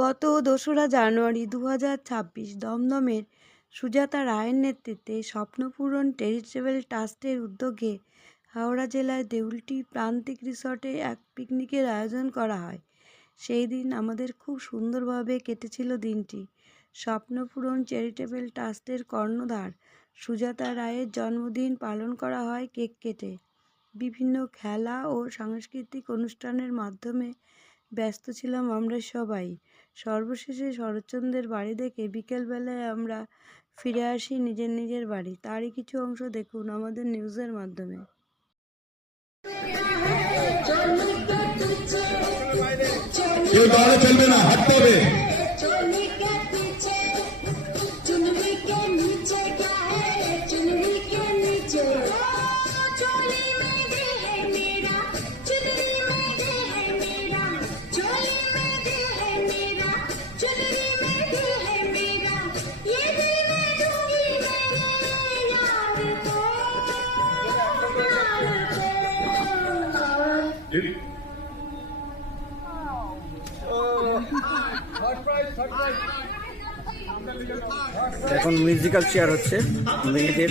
গত দোসরা জানুয়ারি দু হাজার ছাব্বিশ দমদমের সুজাতা রায়ের নেতৃত্বে স্বপ্নপূরণ চ্যারিটেবল ট্রাস্টের উদ্যোগে হাওড়া জেলার দেউলটি প্রান্তিক রিসর্টে এক পিকনিকের আয়োজন করা হয়। সেই দিন আমাদের খুব সুন্দরভাবে কেটেছিল দিনটি। স্বপ্নপূরণ চ্যারিটেবল ট্রাস্টের কর্ণধার সুজাতা রায়ের জন্মদিন পালন করা হয় কেক কেটে। বিভিন্ন খেলা ও সাংস্কৃতিক অনুষ্ঠানের মাধ্যমে ব্যস্ত ছিলাম আমরা সবাই। সর্বশেষে শরৎচন্দ্রের বাড়ি দেখে বিকেলবেলায় আমরা ফিরে আসি নিজের নিজের বাড়ি। তারই কিছু অংশ দেখুন আমাদের নিউজের মাধ্যমে। চলবে না, হাঁটতে হবে। এখন মিউজিক্যাল চেয়ার হচ্ছে মেয়েদের।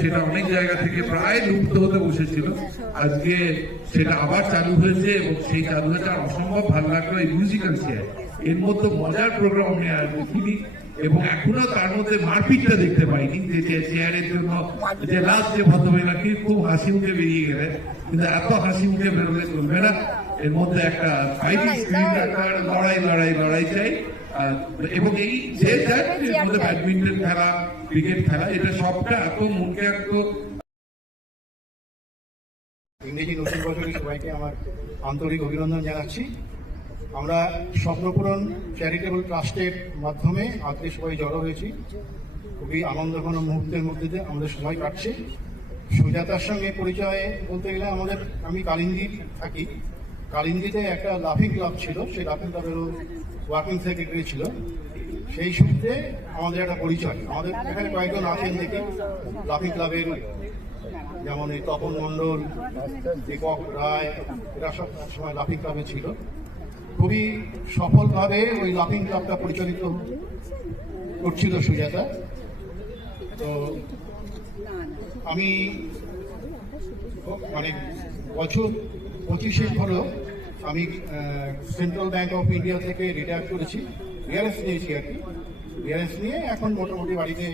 সেটা অনেক জায়গা থেকে প্রায় লুপ্ত হতে বসেছিল। আজকে সেটা আবার চালু হয়েছে এবং সেই চালু হয়েছে অসম্ভব ভালো লাগল এই মিউজিক্যাল চেয়ারের মধ্যে মজার প্রোগ্রাম আমি আর দেখিনি এবং এখনও তার মধ্যে মারপিটটা দেখতে পাইনি যে চেয়ারের জন্য যে লাস্ট যে ভদ্রমহিলাকে খুব হাসি মুখে বেরিয়ে গেলে কিন্তু এত হাসি মুখে বেরোলে চলবে না। এর মধ্যে একটা ফাইটিং স্ক্রিন দরকার লড়াই লড়াই লড়াই। চাই। এবং এই যে চায় এর মধ্যে ব্যাডমিন্টন খেলা। ক্রিকেট খেলা এটা সবটা এত মনকে এত ইংরেজি নতুন বছরে সবাইকে আমার আন্তরিক অভিনন্দন জানাচ্ছি। আমরা স্বপ্নপূরণ চ্যারিটেবল ট্রাস্টের মাধ্যমে আজকে সবাই জড়ো হয়েছি। খুবই আনন্দঘন মুহূর্তের মধ্যে দিয়ে আমাদের সময় কাটছে। সুজাতার সঙ্গে পরিচয় বলতে গেলে আমাদের আমি কালিন্দি থাকি। কালিন্দিতে একটা লাফিং ক্লাব ছিল, সেই লাফিং ক্লাবেরও ওয়ার্কিং সেক্রেটারি ছিল। সেই সূত্রে আমাদের একটা পরিচয়। আমাদের এখানে কয়েকজন আছেন দেখি। লাফিং ক্লাবের যেমন এই তপন মণ্ডল, দীপক রায়, এরা সব সময় লাফিং ক্লাবে ছিল। খুবই সফলভাবে ওই লাফিং ক্লাবটা পরিচালিত করছিল সুজাতা। তো আমি মানে বছর পঁচিশে হলো আমি সেন্ট্রাল ব্যাংক অফ ইন্ডিয়া থেকে রিটায়ার করেছি। বিআরএস নিয়েছি আর কি। বিআরএস নিয়ে এখন মোটামুটি বাড়িতে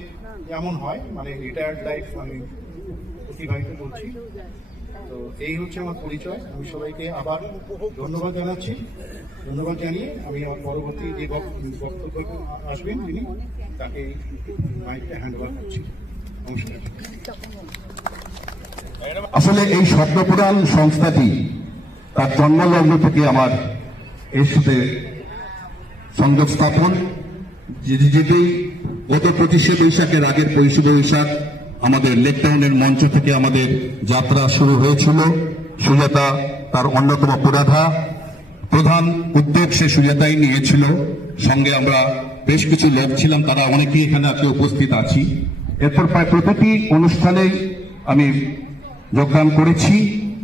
যেমন হয় মানে রিটায়ার্ড লাইফ আমি অতিবাহিত করছি। তো এই হচ্ছে আমার পরিচয়। আমি সবাইকে আবার ধন্যবাদ জানাচ্ছি। ধন্যবাদ জানিয়ে আমি আমার পরবর্তী যে বক্তব্য আসবেন তিনি, তাকে মাইকটা হ্যান্ড ওভার করছি। নমস্কার। আসলে এই স্বপ্নপুরাণ সংস্থাটি তার জন্মলগ্ন থেকে আমার এর সাথে সংযোগ স্থাপন। যেতেই গত পঁচিশে বৈশাখের আগের পঁচিশে বৈশাখ আমাদের লেকটাউনের মঞ্চ থেকে আমাদের যাত্রা শুরু হয়েছিল। সুজাতা তার অন্যতম পুরাধা প্রধান উদ্যোগ সে সুজাতাই নিয়েছিল। সঙ্গে আমরা বেশ কিছু লোক ছিলাম, তারা অনেকেই এখানে আজকে উপস্থিত আছি। এরপর প্রায় প্রতিটি অনুষ্ঠানেই আমি যোগদান করেছি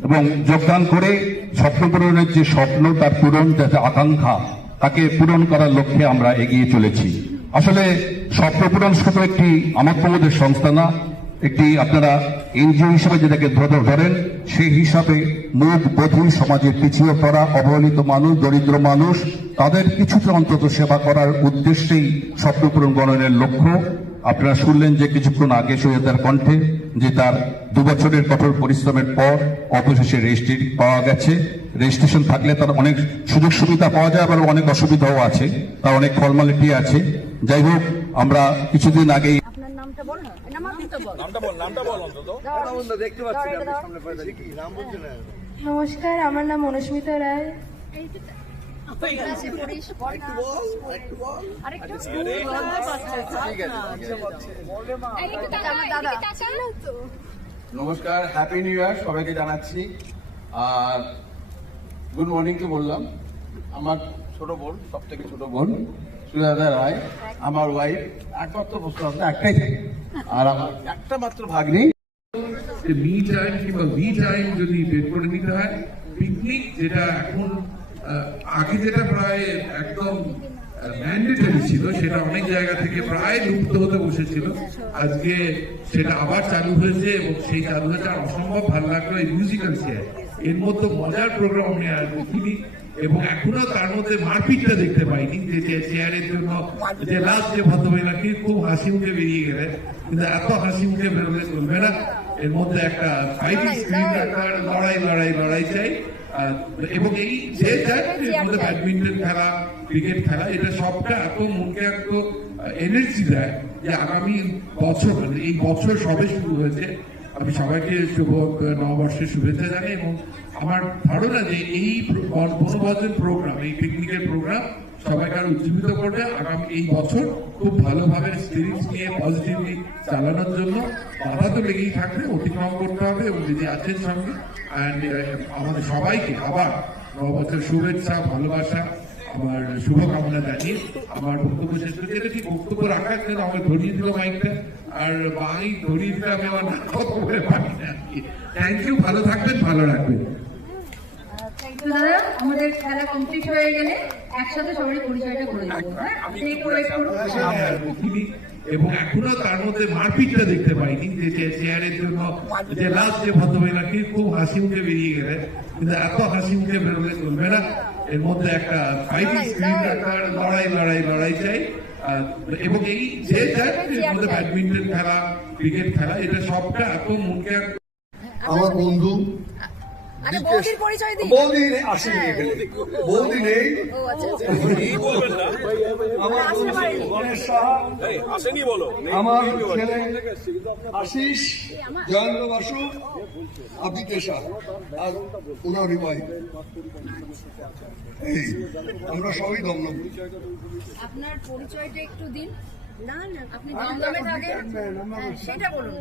এবং যোগদান করে স্বপ্ন পূরণের যে স্বপ্ন, তার পূরণ যাতে আকাঙ্ক্ষা, তাকে পূরণ করার লক্ষ্যে আমরা এগিয়ে চলেছি। আসলে স্বপ্ন পূরণ শুধু একটি আমার প্রমোদের সংস্থা না, একটি আপনারা এনজিও হিসেবে যেটাকে ধরে- ধরেন, সেই হিসাবে মুখ বধির সমাজের পিছিয়ে পড়া, অবহেলিত মানুষ, দরিদ্র মানুষ, তাদের কিছুটা অন্তত সেবা করার উদ্দেশ্যেই স্বপ্ন পূরণ গণনের লক্ষ্য। আপনারা শুনলেন যে কিছুক্ষণ আগে সৈয়দার কণ্ঠে যে তার দু বছরের কঠোর পরিশ্রমের পর অবশেষে রেজিস্ট্রি পাওয়া গেছে। রেজিস্ট্রেশন থাকলে তার অনেক সুযোগ সুবিধা পাওয়া যায় আবার অনেক অসুবিধাও আছে তার অনেক ফর্মালিটি আছে। যাই হোক আমরা কিছুদিন আগেই নমস্কার আমার নাম অনুস্মিতা রায়। নমস্কার হ্যাপি নিউ ইয়ার সবাইকে জানাচ্ছি। আর গুড মর্নিং তো বললাম। আমার ছোট বোন সব থেকে ছোট বোন সুজাতা রায় আমার ওয়াইফ একমাত্র প্রশ্ন আছে একটাই থেকে। আর আমার একটা মাত্র ভাগ নেই মি টাইম কিংবা ভি টাইম যদি বের করে নিতে হয় পিকনিক যেটা এখন আগে যেটা প্রায় একদম ম্যান্ডেটরি ছিল, সেটা অনেক জায়গা থেকে প্রায় লুপ্ত হতে বসেছিল। আজকে সেটা আবার চালু হয়েছে এবং সেই চালু হয়েছে। আর অসম্ভব ভালো লাগল এই মিউজিক্যাল চেয়ারের মধ্যে মজার প্রোগ্রাম আমি আর দেখিনি এবং এখনও তার মধ্যে মারপিটটা দেখতে পাইনি যে চেয়ারের জন্য যে লাস্ট যে ভদ্রমহিলাকে খুব হাসি মুখে বেরিয়ে গেলে কিন্তু এত হাসি মুখে বেরোলে চলবে না। এর মধ্যে একটা ফাইটিং স্ক্রিন একটা লড়াই লড়াই লড়াই চাই। এবং এই যে যায় ব্যাডমিন্টন খেলা ক্রিকেট খেলা এটা সবটা এত মনকে এত এনার্জি দেয় যে আগামী বছর মানে এই বছর সবে শুরু হয়েছে। আমি সবাইকে শুভ নববর্ষের শুভেচ্ছা জানাই এবং আমার ধারণা যে এই বনভোজন প্রোগ্রাম এই পিকনিকের প্রোগ্রাম সবাইকে আরও উজ্জীবিত করবে। আগামী এই বছর খুব ভালোভাবে স্পিরিটস নিয়ে পজিটিভলি চালানোর জন্য বাধা তো লেগেই থাকবে, অতিক্রম করতে হবে এবং যদি আছেন সঙ্গে আমাদের সবাইকে আবার নববছর শুভেচ্ছা, ভালোবাসা, আমার শুভকামনা জানিয়ে আমার বক্তব্য শেষ করছি। এটা ঠিক বক্তব্য রাখার জন্য আমাকে ধরিয়ে দিল মাইকটা? আর বাঙি ধরিয়ে দিলে আমি আমার কথা বলে পারি না থ্যাংক ইউ ভালো থাকবেন, ভালো রাখবেন। আমাদের খেলা কমপ্লিট হয়ে গেলে একসাথে সবাই পরিচয়টা করে দেবো। হ্যাঁ? একটু ওয়েট করুন। এবং এখনও তার মধ্যে মারপিটটা দেখতে পাইনি যে যে চেয়ারের জন্য যে লাস্ট যে ভদ্রমহিলাকে খুব হাসি মুখে বেরিয়ে গেলে কিন্তু এত হাসি মুখে বেরোলে চলবে না। এর মধ্যে একটা ফাইটিং স্ক্রিন একটা লড়াই। লড়াই লড়াই চাই। এবং এই যে যায় এর মধ্যে ব্যাডমিন্টন খেলা ক্রিকেট খেলা এটা সবটা এত মনকে আমার বন্ধু বৌদির পরিচয় দিন। বৌদি আসেনি বৌদি নেই। ও আচ্ছা আচ্ছা। আমার গণেশ সাহা। আমার ছেলে আশিস জয়েন্দ্র বাসু শাহ আর ওনার ওয়াইফ এই আমরা সবাই দমদম আপনার পরিচয়টা একটু দিন। না না আপনি দমদমে থাকেন। হ্যাঁ, সেটা বলুন।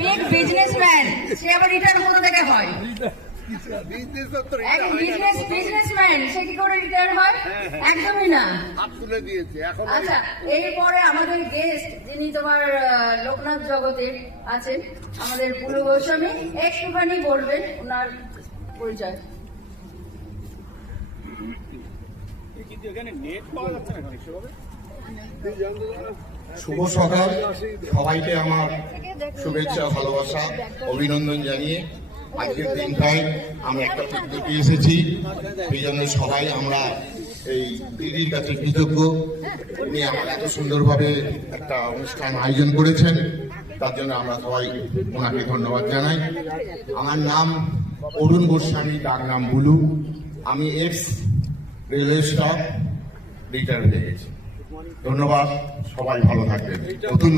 বিগ বিজনেসম্যান সে আবার রিটার্ন কোথা থেকে হয়? এক বিজনেস বিজনেসম্যান সে কি করে রিটায়ার হয়? একদমই না। আচ্ছা এরপরে আমাদের গেস্ট যিনি তোমার লোকনাথ জগতের আছেন আমাদের পুরো গোস্বামী একটুখানি বলবেন ওনার পরিচয়। শুভ সকাল। সবাইকে আমার শুভেচ্ছা, ভালোবাসা, অভিনন্দন জানিয়ে আজকের দিনটায় আমি একটা পিকনিকে এসেছি। এই জন্য সবাই আমরা এই দিদির কাছে কৃতজ্ঞ। উনি আমার এত সুন্দরভাবে একটা অনুষ্ঠান আয়োজন করেছেন। তার জন্য আমরা সবাই ওনাকে ধন্যবাদ জানাই। আমার নাম অরুণ গোস্বামী, তার নাম বুলু। আমি এক্স রেলওয়ে স্টপ রিটায়ার হয়ে গেছি। ধন্যবাদ সবাই ভালো থাকবেন। নতুন